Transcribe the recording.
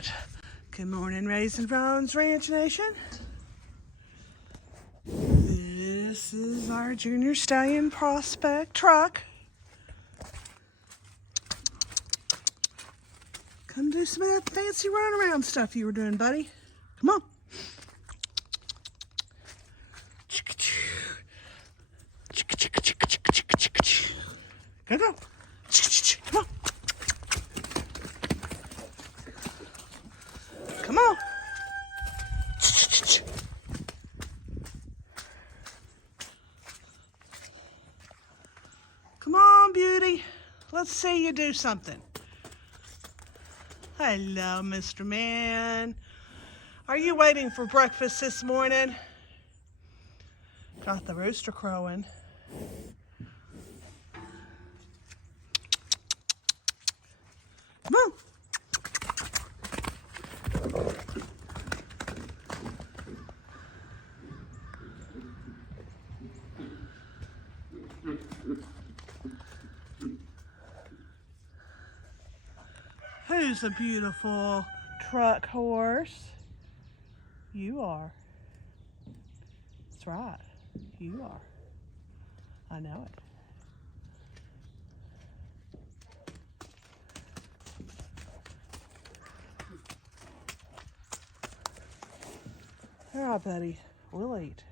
right. Good morning, Raising Bones Ranch Nation. This is our junior stallion prospect truck. Come do some of that fancy running around stuff you were doing, buddy. Come on. Go, go. Come on. Come on. Come on, beauty. Let's see you do something. Hello, Mr. Man. Are you waiting for breakfast this morning? Got the rooster crowing. Come on. Who's a beautiful truck horse? You are. That's right. You are. I know it. All right, buddy. We'll eat.